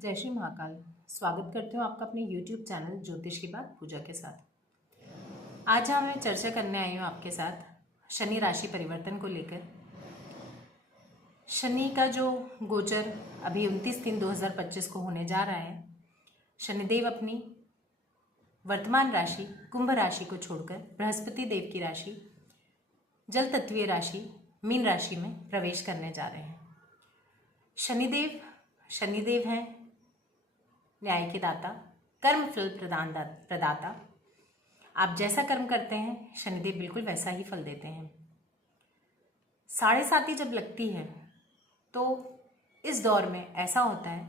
जय श्री महाकाल। स्वागत करती हूँ आपका अपने YouTube चैनल ज्योतिष की बात पूजा के साथ। आज मैं चर्चा करने आई हूँ आपके साथ शनि राशि परिवर्तन को लेकर। शनि का जो गोचर अभी 29/3/2025 को होने जा रहा है, शनिदेव अपनी वर्तमान राशि कुंभ राशि को छोड़कर बृहस्पति देव की राशि जल तत्वीय राशि मीन राशि में प्रवेश करने जा रहे हैं। शनिदेव हैं न्याय के दाता, कर्म फल प्रदाता। आप जैसा कर्म करते हैं शनिदेव बिल्कुल वैसा ही फल देते हैं। 7.5 जब लगती है तो इस दौर में ऐसा होता है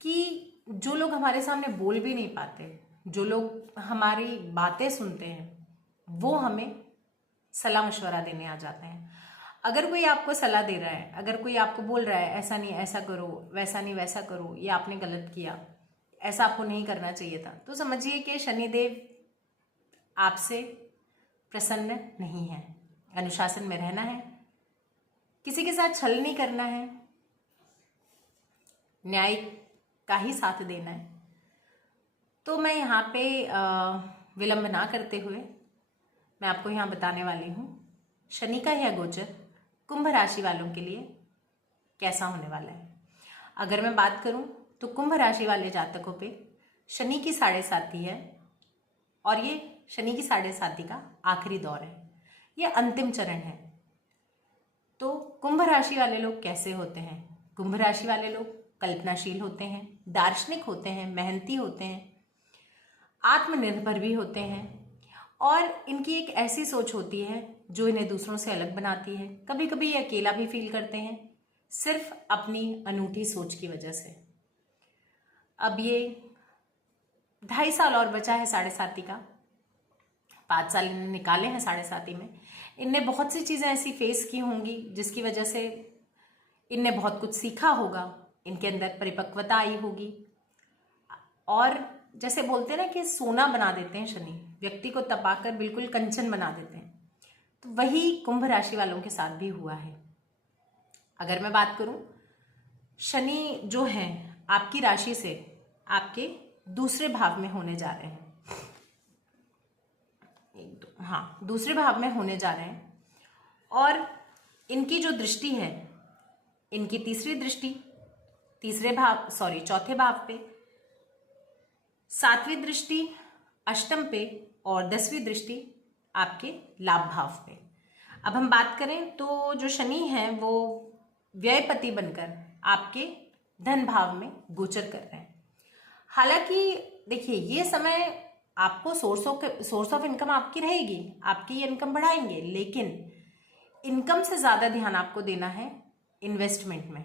कि जो लोग हमारे सामने बोल भी नहीं पाते, जो लोग हमारी बातें सुनते हैं, वो हमें सलाह मशवरा देने आ जाते हैं। अगर कोई आपको सलाह दे रहा है, अगर कोई आपको बोल रहा है ऐसा नहीं ऐसा करो, वैसा नहीं वैसा करो, ये आपने गलत किया, ऐसा आपको नहीं करना चाहिए था, तो समझिए कि शनिदेव आपसे प्रसन्न नहीं है। अनुशासन में रहना है, किसी के साथ छल नहीं करना है, न्याय का ही साथ देना है। तो मैं यहाँ पे विलंब ना करते हुए मैं आपको यहाँ बताने वाली हूँ शनि का यह गोचर कुंभ राशि वालों के लिए कैसा होने वाला है। अगर मैं बात करूं तो कुंभ राशि वाले जातकों पे शनि की 7.5 है और ये शनि की 7.5 का आखिरी दौर है, ये अंतिम चरण है। तो कुंभ राशि वाले लोग कैसे होते हैं? कुंभ राशि वाले लोग कल्पनाशील होते हैं, दार्शनिक होते हैं, मेहनती होते हैं, आत्मनिर्भर भी होते हैं और इनकी एक ऐसी सोच होती है जो इन्हें दूसरों से अलग बनाती है। कभी कभी ये अकेला भी फील करते हैं सिर्फ अपनी अनूठी सोच की वजह से। अब ये 2.5 साल और बचा है 7.5 का, 5 साल इन्हें निकाले हैं 7.5 में। इनने बहुत सी चीज़ें ऐसी फेस की होंगी जिसकी वजह से इनने बहुत कुछ सीखा होगा, इनके अंदर परिपक्वता आई होगी। और जैसे बोलते हैं ना कि सोना बना देते हैं शनि, व्यक्ति को तपाकर बिल्कुल कंचन बना देते हैं, तो वही कुंभ राशि वालों के साथ भी हुआ है। अगर मैं बात करूं, शनि जो है आपकी राशि से आपके दूसरे भाव में होने जा रहे हैं। दूसरे भाव में होने जा रहे हैं और इनकी जो दृष्टि है, इनकी तीसरी दृष्टि चौथे भाव पे, 7वीं दृष्टि अष्टम पे और 10वीं दृष्टि आपके लाभ भाव पे। अब हम बात करें तो जो शनि है वो व्ययपति बनकर आपके धन भाव में गोचर कर रहे हैं। हालांकि देखिए, ये समय आपको सोर्स ऑफ इनकम आपकी रहेगी, आपकी ये इनकम बढ़ाएंगे, लेकिन इनकम से ज़्यादा ध्यान आपको देना है इन्वेस्टमेंट में।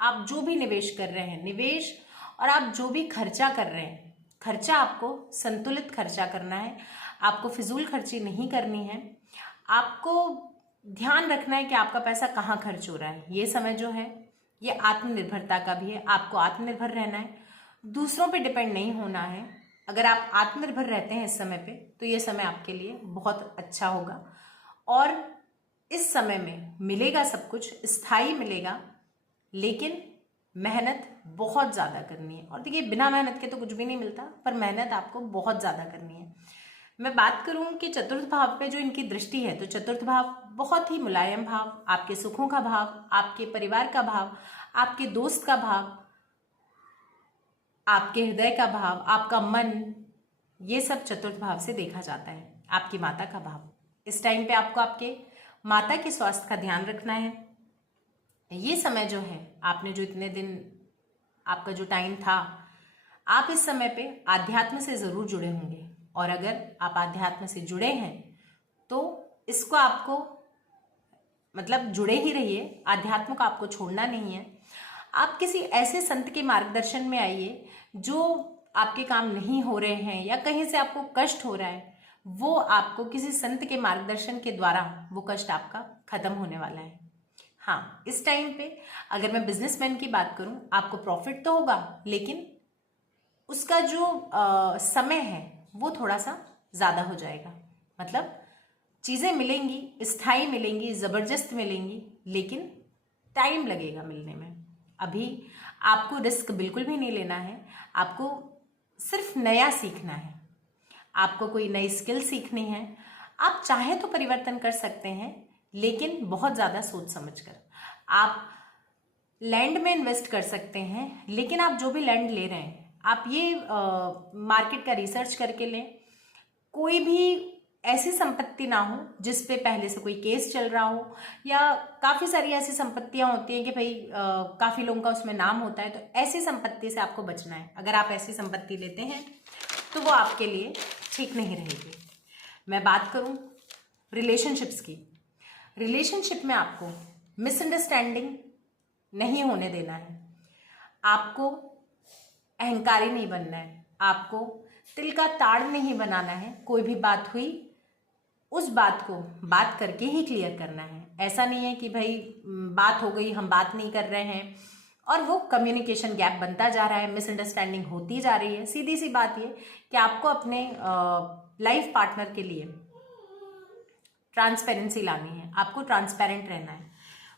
आप जो भी निवेश कर रहे हैं, निवेश और आप जो भी खर्चा कर रहे हैं, खर्चा आपको संतुलित खर्चा करना है, आपको फिजूल खर्ची नहीं करनी है। आपको ध्यान रखना है कि आपका पैसा कहाँ खर्च हो रहा है। ये समय जो है ये आत्मनिर्भरता का भी है, आपको आत्मनिर्भर रहना है, दूसरों पे डिपेंड नहीं होना है। अगर आप आत्मनिर्भर रहते हैं इस समय पे तो ये समय आपके लिए बहुत अच्छा होगा और इस समय में मिलेगा सब कुछ, स्थायी मिलेगा, लेकिन मेहनत बहुत ज़्यादा करनी है। और देखिए, बिना मेहनत के तो कुछ भी नहीं मिलता, पर मेहनत आपको बहुत ज़्यादा करनी है। मैं बात करूं कि चतुर्थ भाव पे जो इनकी दृष्टि है, तो चतुर्थ भाव बहुत ही मुलायम भाव, आपके सुखों का भाव, आपके परिवार का भाव, आपके दोस्त का भाव, आपके हृदय का भाव, आपका मन, ये सब चतुर्थ भाव से देखा जाता है। आपकी माता का भाव, इस टाइम पे आपको आपके माता के स्वास्थ्य का ध्यान रखना है। ये समय जो है, आपने जो इतने दिन आपका जो टाइम था, आप इस समय पे आध्यात्म से ज़रूर जुड़े होंगे और अगर आप आध्यात्म से जुड़े हैं तो इसको आपको मतलब जुड़े ही रहिए, अध्यात्म को आपको छोड़ना नहीं है। आप किसी ऐसे संत के मार्गदर्शन में आइए जो आपके काम नहीं हो रहे हैं या कहीं से आपको कष्ट हो रहा है, वो आपको किसी संत के मार्गदर्शन के द्वारा वो कष्ट आपका खत्म होने वाला है। हाँ, इस टाइम पे अगर मैं बिजनेसमैन की बात करूं, आपको प्रॉफिट तो होगा, लेकिन उसका जो समय है वो थोड़ा सा ज़्यादा हो जाएगा। मतलब चीज़ें मिलेंगी, स्थायी मिलेंगी, ज़बरदस्त मिलेंगी, लेकिन टाइम लगेगा मिलने में। अभी आपको रिस्क बिल्कुल भी नहीं लेना है, आपको सिर्फ नया सीखना है, आपको कोई नई स्किल सीखनी है। आप चाहे तो परिवर्तन कर सकते हैं, लेकिन बहुत ज़्यादा सोच समझकर। आप लैंड में इन्वेस्ट कर सकते हैं, लेकिन आप जो भी लैंड ले रहे हैं आप ये मार्केट का रिसर्च करके लें। कोई भी ऐसी संपत्ति ना हो जिस पे पहले से कोई केस चल रहा हो, या काफ़ी सारी ऐसी संपत्तियां होती हैं कि भाई काफ़ी लोगों का उसमें नाम होता है, तो ऐसी संपत्ति से आपको बचना है। अगर आप ऐसी संपत्ति लेते हैं तो वो आपके लिए ठीक नहीं रहेगी। मैं बात करूं रिलेशनशिप्स की, रिलेशनशिप में आपको मिसअंडरस्टैंडिंग नहीं होने देना है, आपको अहंकारी नहीं बनना है, आपको तिल का ताड़ नहीं बनाना है। कोई भी बात हुई उस बात को बात करके ही क्लियर करना है। ऐसा नहीं है कि भाई बात हो गई, हम बात नहीं कर रहे हैं और वो कम्युनिकेशन गैप बनता जा रहा है, मिसअंडरस्टैंडिंग होती जा रही है। सीधी सी बात ये कि आपको अपने लाइफ पार्टनर के लिए ट्रांसपेरेंसी लानी है, आपको ट्रांसपेरेंट रहना है।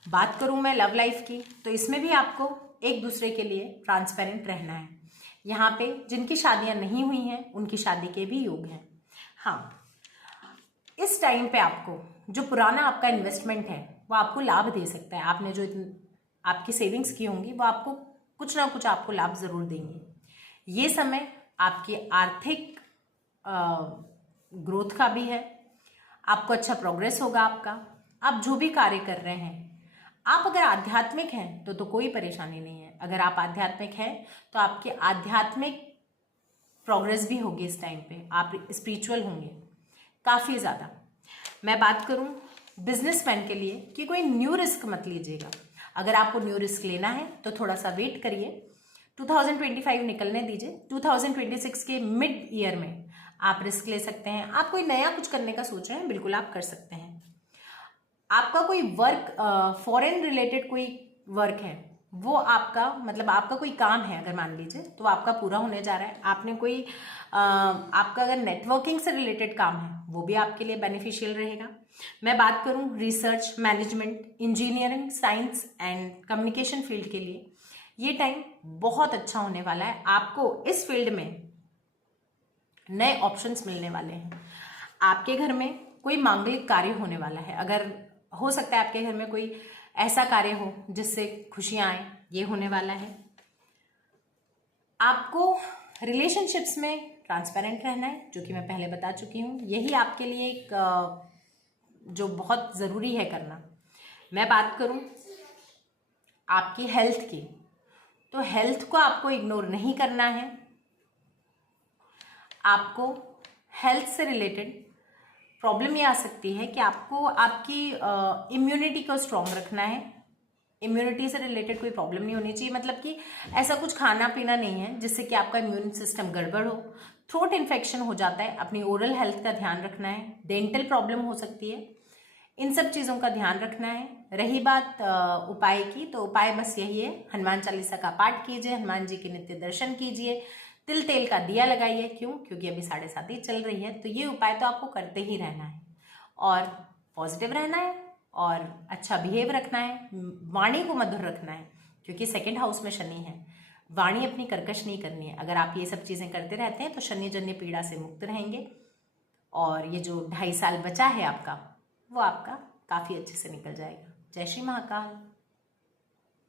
बात करूं मैं लव लाइफ की, तो इसमें भी आपको एक दूसरे के लिए ट्रांसपेरेंट रहना है। यहाँ पे जिनकी शादियां नहीं हुई हैं उनकी शादी के भी योग हैं। हाँ, इस टाइम पे आपको जो पुराना आपका इन्वेस्टमेंट है वो आपको लाभ दे सकता है। आपने जो आपकी सेविंग्स की होंगी वो आपको कुछ ना कुछ आपको लाभ ज़रूर देंगी। ये समय आपकी आर्थिक ग्रोथ का भी है, आपको अच्छा प्रोग्रेस होगा आपका। आप जो भी कार्य कर रहे हैं, आप अगर आध्यात्मिक हैं तो कोई परेशानी नहीं है। अगर आप आध्यात्मिक हैं तो आपके आध्यात्मिक प्रोग्रेस भी होगी। इस टाइम पे आप स्पिरिचुअल होंगे काफ़ी ज़्यादा। मैं बात करूं बिजनेसमैन के लिए कि कोई न्यू रिस्क मत लीजिएगा। अगर आपको न्यू रिस्क लेना है तो थोड़ा सा वेट करिए, 2025 निकलने दीजिए। 2026 के मिड ईयर में आप रिस्क ले सकते हैं। आप कोई नया कुछ करने का सोच रहे हैं, बिल्कुल आप कर सकते हैं। आपका कोई वर्क फॉरेन रिलेटेड कोई वर्क है, वो आपका मतलब आपका कोई काम है अगर मान लीजिए, तो आपका पूरा होने जा रहा है। आपने कोई आपका अगर नेटवर्किंग से रिलेटेड काम है वो भी आपके लिए बेनिफिशियल रहेगा। मैं बात करूं research, management, engineering, science and communication field के लिए, ये टाइम बहुत अच्छा होने वाला है। आपको इस फील्ड में नए ऑप्शंस मिलने वाले हैं। आपके घर में कोई मांगलिक कार्य होने वाला है, अगर हो सकता है आपके घर में कोई ऐसा कार्य हो जिससे खुशियां आए, ये होने वाला है। आपको रिलेशनशिप्स में ट्रांसपेरेंट रहना है, जो कि मैं पहले बता चुकी हूँ। यही आपके लिए एक जो बहुत ज़रूरी है करना। मैं बात करूँ आपकी हेल्थ की, तो हेल्थ को आपको इग्नोर नहीं करना है। आपको हेल्थ से रिलेटेड प्रॉब्लम ये आ सकती है कि आपको आपकी इम्यूनिटी को स्ट्रॉन्ग रखना है। इम्यूनिटी से रिलेटेड कोई प्रॉब्लम नहीं होनी चाहिए, मतलब कि ऐसा कुछ खाना पीना नहीं है जिससे कि आपका इम्यून सिस्टम गड़बड़ हो। थ्रोट इन्फेक्शन हो जाता है, अपनी ओरल हेल्थ का ध्यान रखना है। डेंटल प्रॉब्लम हो सकती है, इन सब चीज़ों का ध्यान रखना है। रही बात उपाय की, तो उपाय बस यही है, हनुमान चालीसा का पाठ कीजिए, हनुमान जी के नित्य दर्शन कीजिए, तिल तेल का दिया लगाइए। क्यों? क्योंकि अभी 7:30 चल रही है, तो ये उपाय तो आपको करते ही रहना है और पॉजिटिव रहना है और अच्छा बिहेव रखना है। वाणी को मधुर रखना है, क्योंकि सेकंड हाउस में शनि है। वाणी अपनी कर्कश नहीं करनी है। अगर आप ये सब चीज़ें करते रहते हैं तो शनि जन्य पीड़ा से मुक्त रहेंगे और ये जो 2.5 साल बचा है आपका, वो आपका काफ़ी अच्छे से निकल जाएगा। जय श्री महाकाल।